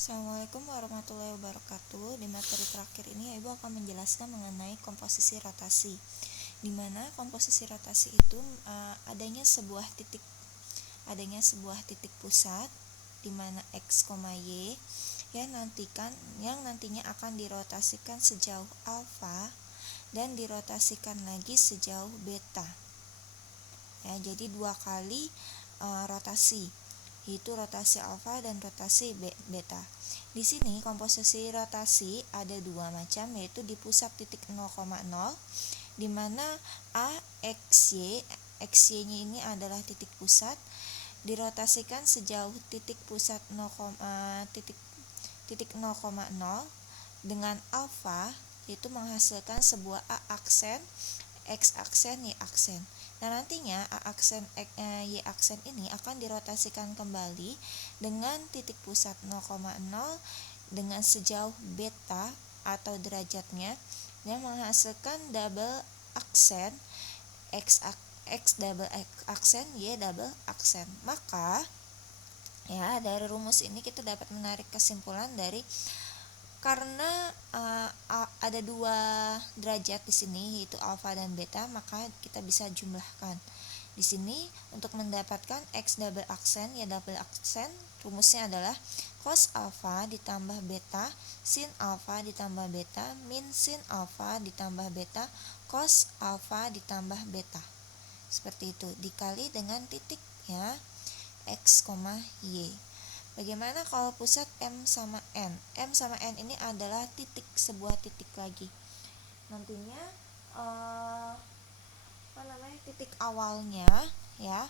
Assalamualaikum warahmatullahi wabarakatuh. Di materi terakhir ini Ibu akan menjelaskan mengenai komposisi rotasi. Di mana komposisi rotasi itu adanya sebuah titik pusat di mana x, y yang nantinya akan dirotasikan sejauh alfa dan dirotasikan lagi sejauh beta. Ya, jadi dua kali rotasi, yaitu rotasi alfa dan rotasi beta. Di sini komposisi rotasi ada dua macam, yaitu di pusat titik 0,0 di mana xy-nya ini adalah titik pusat, dirotasikan sejauh titik pusat 0,0 dengan alfa, yaitu menghasilkan sebuah a aksen, x aksen, y aksen. Nah, nantinya a aksen, y aksen ini akan dirotasikan kembali dengan titik pusat 0,0 dengan sejauh beta atau derajatnya, yang menghasilkan double aksen, x double aksen, y double aksen. Maka ya, dari rumus ini kita dapat menarik kesimpulan karena ada dua derajat di sini, yaitu alfa dan beta, maka kita bisa jumlahkan. Di sini untuk mendapatkan x double aksen, y double aksen, rumusnya adalah cos alfa ditambah beta sin alfa ditambah beta min sin alfa ditambah beta cos alfa ditambah beta. Seperti itu, dikali dengan titik ya, x, y. Bagaimana kalau pusat M sama N? M sama N ini adalah sebuah titik lagi. Nantinya titik awalnya ya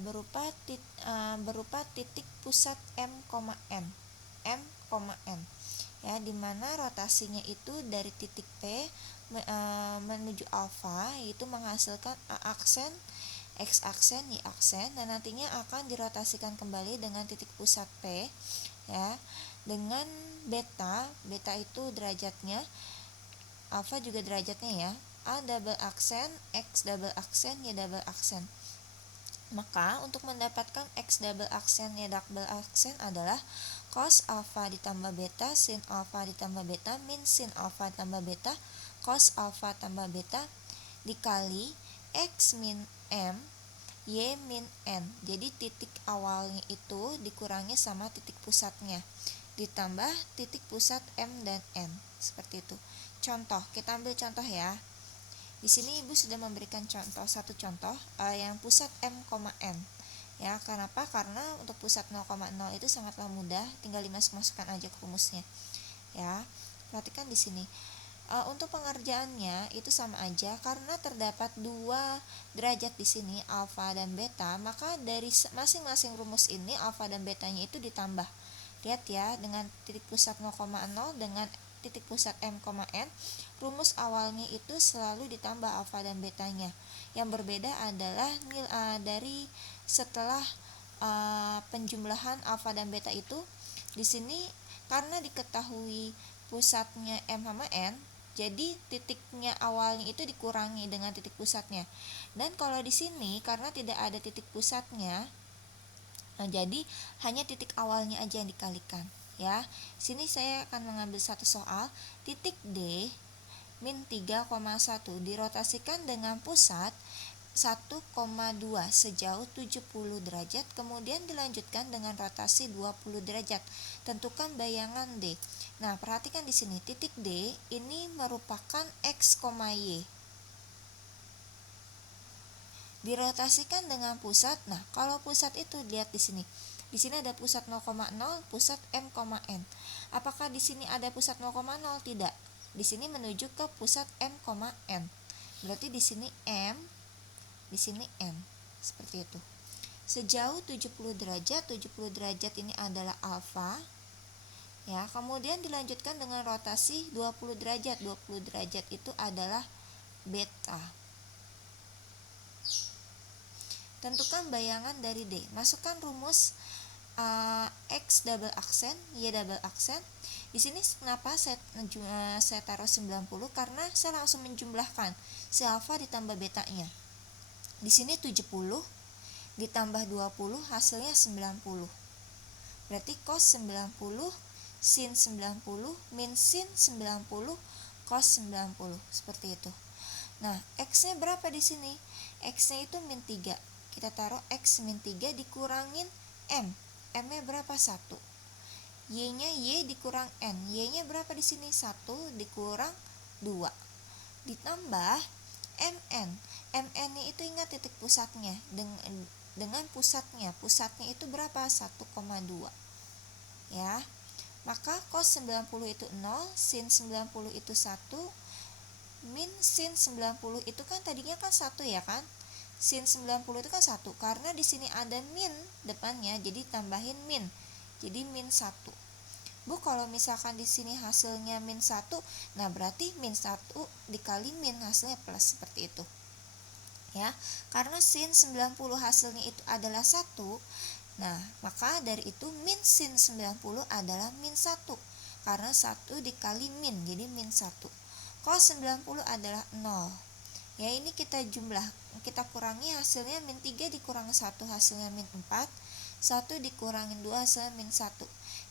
berupa titik pusat M, N. M, N. Ya, di mana rotasinya itu dari titik P menuju alfa, yaitu menghasilkan a aksen, x aksen, y aksen, dan nantinya akan dirotasikan kembali dengan titik pusat P ya, dengan beta itu derajatnya, alfa juga derajatnya ya, a double aksen, x double aksen, y double aksen. Maka untuk mendapatkan x double aksen, y double aksen adalah cos alfa ditambah beta sin alfa ditambah beta min sin alfa tambah beta cos alfa tambah beta dikali x min M, y min N. Jadi titik awalnya itu dikurangi sama titik pusatnya, ditambah titik pusat M dan N. Seperti itu. Contoh, kita ambil contoh ya. Di sini Ibu sudah memberikan satu contoh yang pusat M, N. Ya, kenapa? Karena untuk pusat 0,0 itu sangatlah mudah, tinggal dimasukkan aja ke rumusnya. Ya, perhatikan di sini. Untuk pengerjaannya itu sama aja, karena terdapat dua derajat di sini, alfa dan beta, maka dari masing-masing rumus ini alfa dan betanya itu ditambah. Lihat ya, dengan titik pusat 0,0 dengan titik pusat M, N, rumus awalnya itu selalu ditambah alfa dan betanya. Yang berbeda adalah dari setelah penjumlahan alfa dan beta itu, di sini karena diketahui pusatnya M sama N, jadi titiknya awalnya itu dikurangi dengan titik pusatnya. Dan kalau di sini karena tidak ada titik pusatnya, jadi hanya titik awalnya aja yang dikalikan. Ya, sini saya akan mengambil satu soal. Titik D min 3,1 dirotasikan dengan pusat 1,2 sejauh 70 derajat, kemudian dilanjutkan dengan rotasi 20 derajat. Tentukan bayangan D. Nah, perhatikan di sini titik D ini merupakan x, y. Dirotasikan dengan pusat. Nah, kalau pusat itu lihat di sini. Di sini ada pusat 0,0, pusat M, N. Apakah di sini ada pusat 0,0? Tidak. Di sini menuju ke pusat M, N. Berarti di sini M, di sini N. Seperti itu. Sejauh 70 derajat ini adalah alfa. Ya, kemudian dilanjutkan dengan rotasi 20 derajat. 20 derajat itu adalah beta. Tentukan bayangan dari D. Masukkan rumus x double aksen, y double aksen. Di sini kenapa saya taruh 90? Karena saya langsung menjumlahkan si alfa ditambah betanya. Di sini 70 ditambah 20 hasilnya 90. Berarti cos 90, sin 90, min sin 90, cos 90. Seperti itu. Nah, X-nya berapa di sini? X-nya itu min 3. Kita taruh X min 3 dikurangin M. M-nya berapa? 1. Y-nya Y dikurang N. Y-nya berapa di sini? 1 dikurang 2. Ditambah MN. MN-nya itu ingat titik pusatnya. Dengan pusatnya. Pusatnya itu berapa? 1,2. Ya. Maka cos 90 itu 0, sin 90 itu 1, min sin 90 itu kan tadinya kan 1 ya kan? Sin 90 itu kan 1. Karena di sini ada min depannya, jadi tambahin min. Jadi min 1. Bu, kalau misalkan di sini hasilnya min 1, nah berarti min 1 dikali min hasilnya plus, seperti itu. Ya, karena sin 90 hasilnya itu adalah 1. Nah, maka dari itu min sin 90 adalah min 1. Karena 1 dikali min, jadi min 1. Cos 90 adalah 0. Ya, ini kita kurangi hasilnya min 3 dikurangi 1 hasilnya min 4. 1 dikurangin 2 hasilnya min 1.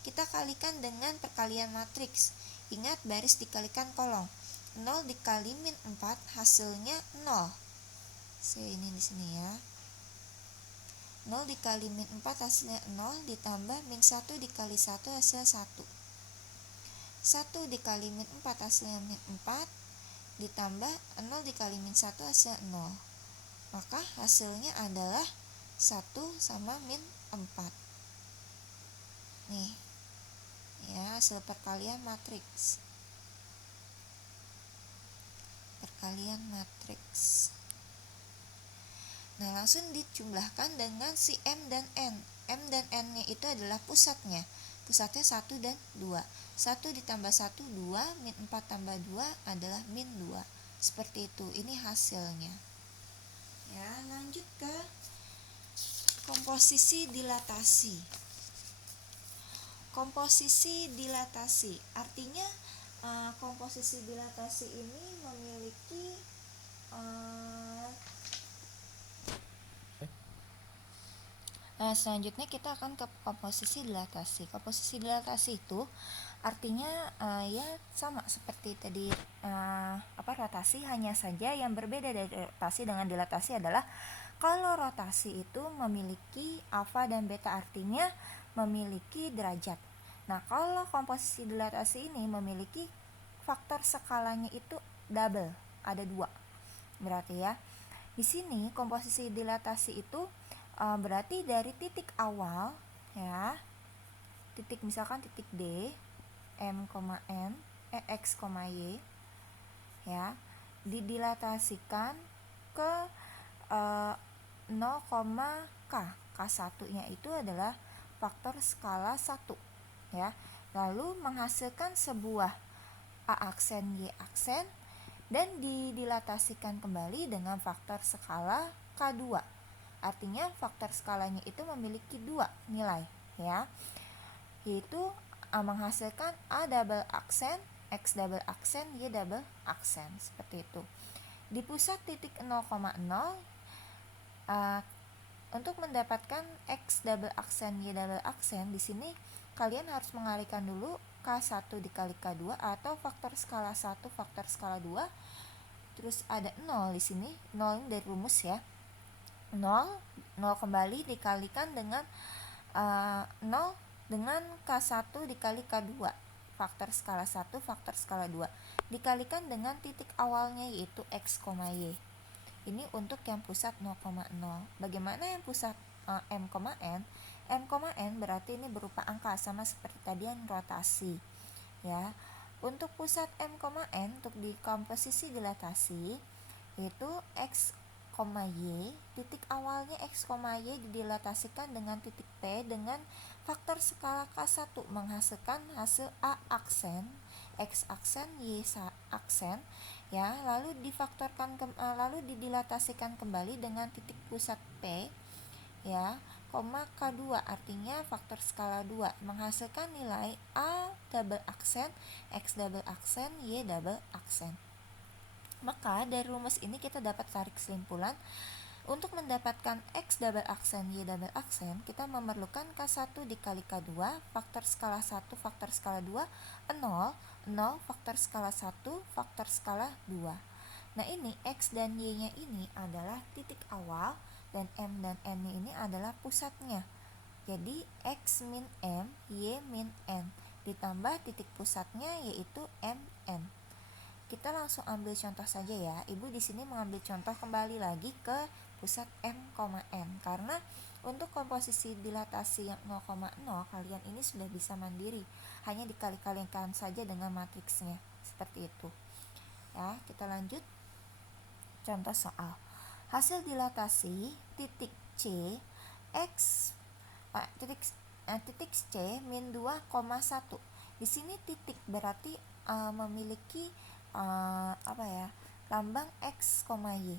Kita kalikan dengan perkalian matriks. Ingat, baris dikalikan kolom. 0 dikali min 4 hasilnya 0. Ini di sini ya. 0 dikali min 4 hasilnya 0 ditambah min 1 dikali 1 hasilnya 1. 1 dikali min 4 hasilnya min 4 ditambah 0 dikali min 1 hasilnya 0. Maka hasilnya adalah 1 sama min 4. Nih. Ya, hasil perkalian matriks. Perkalian matriks. Nah, langsung dijumlahkan dengan si M dan N. M dan N-nya itu adalah pusatnya. Pusatnya 1 dan 2. 1 ditambah 1, 2. Min 4 tambah 2 adalah min 2. Seperti itu. Ini hasilnya. Ya, lanjut ke komposisi dilatasi. Komposisi dilatasi. Artinya komposisi dilatasi ini memiliki selanjutnya kita akan ke komposisi dilatasi. Komposisi dilatasi itu artinya ya sama seperti tadi rotasi, hanya saja yang berbeda dari rotasi dengan dilatasi adalah kalau rotasi itu memiliki alfa dan beta, artinya memiliki derajat. Nah, kalau komposisi dilatasi ini memiliki faktor skalanya itu double, ada 2. Berarti ya, di sini komposisi dilatasi itu berarti dari titik awal ya, titik misalkan titik D, M, N, X, Y ya, didilatasikan ke 0, K. K1 nya itu adalah faktor skala 1 ya. Lalu menghasilkan sebuah A aksen Y aksen dan didilatasikan kembali dengan faktor skala K2. Artinya faktor skalanya itu memiliki 2 nilai ya, yaitu menghasilkan A double aksen, X double aksen, Y double aksen, seperti itu. Di pusat titik 0,0 untuk mendapatkan X double aksen, Y double aksen, di sini kalian harus mengalihkan dulu K1 dikali K2 atau faktor skala 1 faktor skala 2. Terus ada 0 di sini. 0 ini dari rumus ya. 0 kembali dikalikan dengan 0 dengan K1 dikali K2 faktor skala 1 faktor skala 2 dikalikan dengan titik awalnya yaitu X, Y. Ini untuk yang pusat 0,0. Bagaimana yang pusat M, N? M, N berarti ini berupa angka sama seperti tadi yang rotasi ya. Untuk pusat M, N untuk di komposisi dilatasi yaitu X, Y, titik awalnya X, Y didilatasikan dengan titik P dengan faktor skala K1 menghasilkan hasil A aksen, X aksen, Y aksen ya, lalu lalu didilatasikan kembali dengan titik pusat P ya, K2 artinya faktor skala 2 menghasilkan nilai A double aksen, X double aksen, Y double aksen. Maka dari rumus ini kita dapat tarik kesimpulan Untuk mendapatkan X double aksen, Y double aksen, kita memerlukan K1 dikali K2, faktor skala 1, faktor skala 2, 0, 0, faktor skala 1, faktor skala 2. Nah ini X dan Y-nya ini adalah titik awal, dan M dan N-nya ini adalah pusatnya. Jadi X min M, Y min N, ditambah titik pusatnya yaitu MN. Kita langsung ambil contoh saja ya. Ibu di sini mengambil contoh kembali lagi ke pusat M, N, karena untuk komposisi dilatasi yang 0,0 kalian ini sudah bisa mandiri, hanya dikali-kalikan saja dengan matriksnya seperti itu ya. Kita lanjut contoh soal. Hasil dilatasi titik C X titik C min 2,1. Di sini titik berarti memiliki lambang X, Y.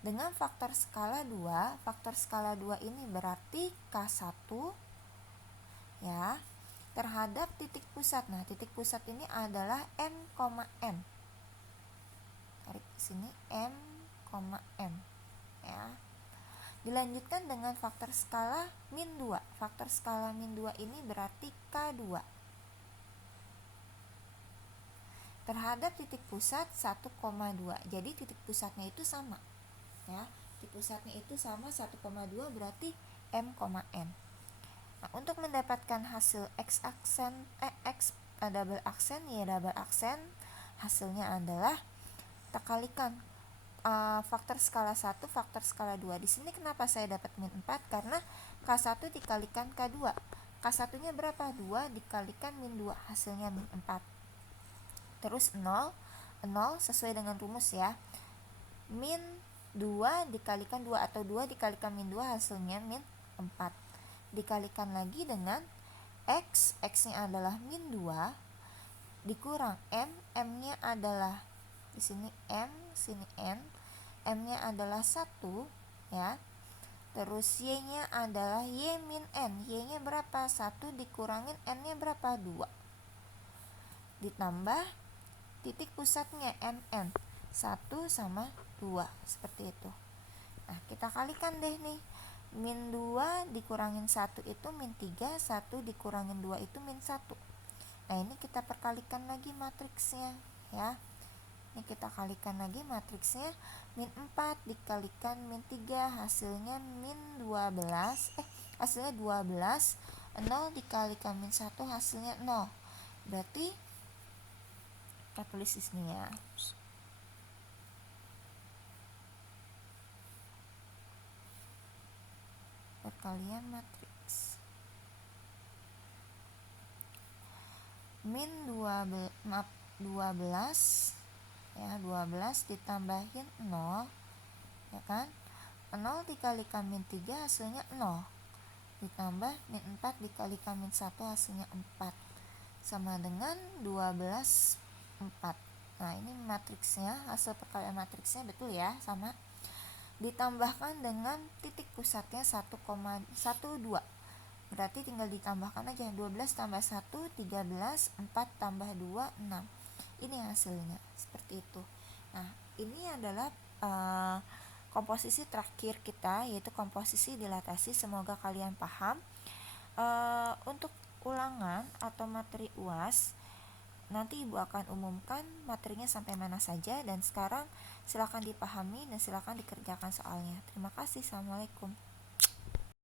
Dengan faktor skala 2, faktor skala 2 ini berarti K1 ya, terhadap titik pusat. Nah, titik pusat ini adalah M, N. Tarik ke sini M, N ya. Dilanjutkan dengan faktor skala min 2. Faktor skala min 2 ini berarti K2. Terhadap titik pusat 1,2. Jadi titik pusatnya itu sama. Ya, titik pusatnya itu sama 1,2 berarti M, N. Nah, untuk mendapatkan hasil X double aksen, Y double aksen, hasilnya adalah kita kalikan faktor skala 1, faktor skala 2. Di sini kenapa saya dapat min 4? Karena K1 dikalikan K2. K1-nya berapa? 2 dikalikan min 2, hasilnya min 4. Terus 0 sesuai dengan rumus ya. Min 2 dikalikan 2 atau 2 dikalikan min 2, hasilnya min 4. Dikalikan lagi dengan X, X-nya adalah min 2 dikurang M, M-nya adalah di sini M, sini N, M-nya adalah 1 ya. Terus Y-nya adalah Y min N. Y-nya berapa? 1 dikurangin N-nya berapa? 2. Ditambah titik pusatnya MN, 1 sama 2, seperti itu. Nah, kita kalikan deh nih. Min 2 dikurangin 1 itu min 3, 1 dikurangin 2 itu min 1. Nah, ini kita perkalikan lagi matriksnya ya. Ini kita kalikan lagi matriksnya. Min 4 dikalikan min 3, hasilnya min 12. Hasilnya 12. 0 dikalikan min 1, hasilnya 0. Berarti kita tulis di sini ya. Perkalian matriks. Min 12 ya, 12 ditambahin 0 ya kan. 0 dikalikan min 3 hasilnya 0, ditambah min 4 dikalikan min 1 hasilnya 4, sama dengan 12, 4. Nah, ini matriksnya, hasil perkalian matriksnya betul ya, sama. Ditambahkan dengan titik pusatnya 1,12, berarti tinggal ditambahkan aja. 12 tambah 1, 13, 4 tambah 2, 6. Ini hasilnya, seperti itu. Nah, ini adalah komposisi terakhir kita, yaitu komposisi dilatasi. Semoga kalian paham. Untuk ulangan atau materi UAS, nanti Ibu akan umumkan materinya sampai mana saja, dan sekarang silakan dipahami dan silakan dikerjakan soalnya. Terima kasih. Assalamualaikum.